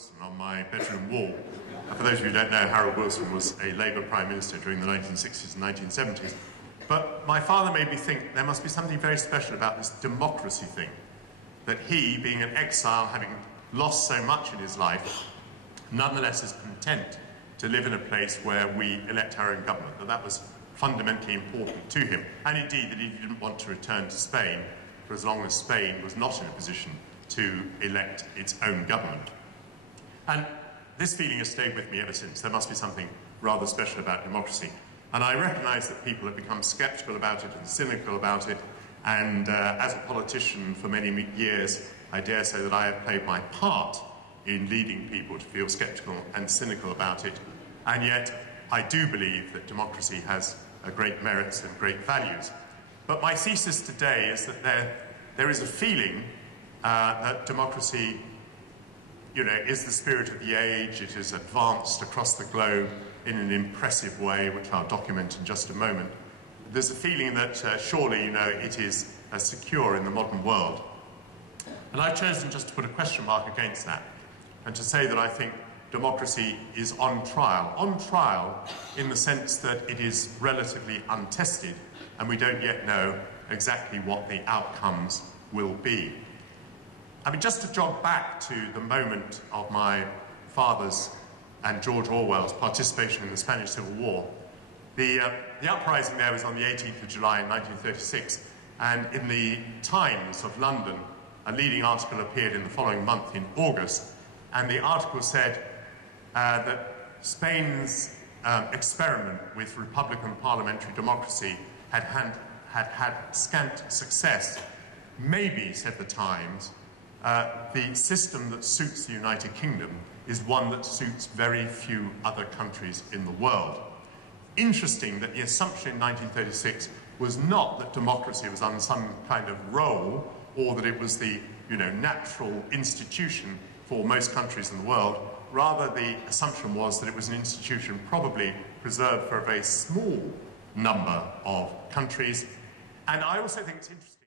Wilson on my bedroom wall. For those of you who don't know, Harold Wilson was a Labour Prime Minister during the 1960s and 1970s. But my father made me think there must be something very special about this democracy thing, that he, being an exile, having lost so much in his life, nonetheless is content to live in a place where we elect our own government, that was fundamentally important to him, and indeed that he didn't want to return to Spain for as long as Spain was not in a position to elect its own government. And this feeling has stayed with me ever since. There must be something rather special about democracy. And I recognise that people have become sceptical about it and cynical about it, and as a politician for many years, I dare say that I have played my part in leading people to feel sceptical and cynical about it, and yet I do believe that democracy has great merits and great values. But my thesis today is that there is a feeling that democracy, is the spirit of the age. It has advanced across the globe in an impressive way, which I'll document in just a moment. There's a feeling that surely, it is secure in the modern world. And I've chosen just to put a question mark against that, and to say that I think democracy is on trial in the sense that it is relatively untested, and we don't yet know exactly what the outcomes will be. I mean, just to jog back to the moment of my father's and George Orwell's participation in the Spanish Civil War, the uprising there was on the 18th of July 1936, and in the Times of London, a leading article appeared in the following month in August, and the article said that Spain's experiment with republican parliamentary democracy had scant success. Maybe, said the Times, the system that suits the United Kingdom is one that suits very few other countries in the world. Interesting that the assumption in 1936 was not that democracy was on some kind of roll, or that it was the natural institution for most countries in the world. Rather, the assumption was that it was an institution probably preserved for a very small number of countries. And I also think it's interesting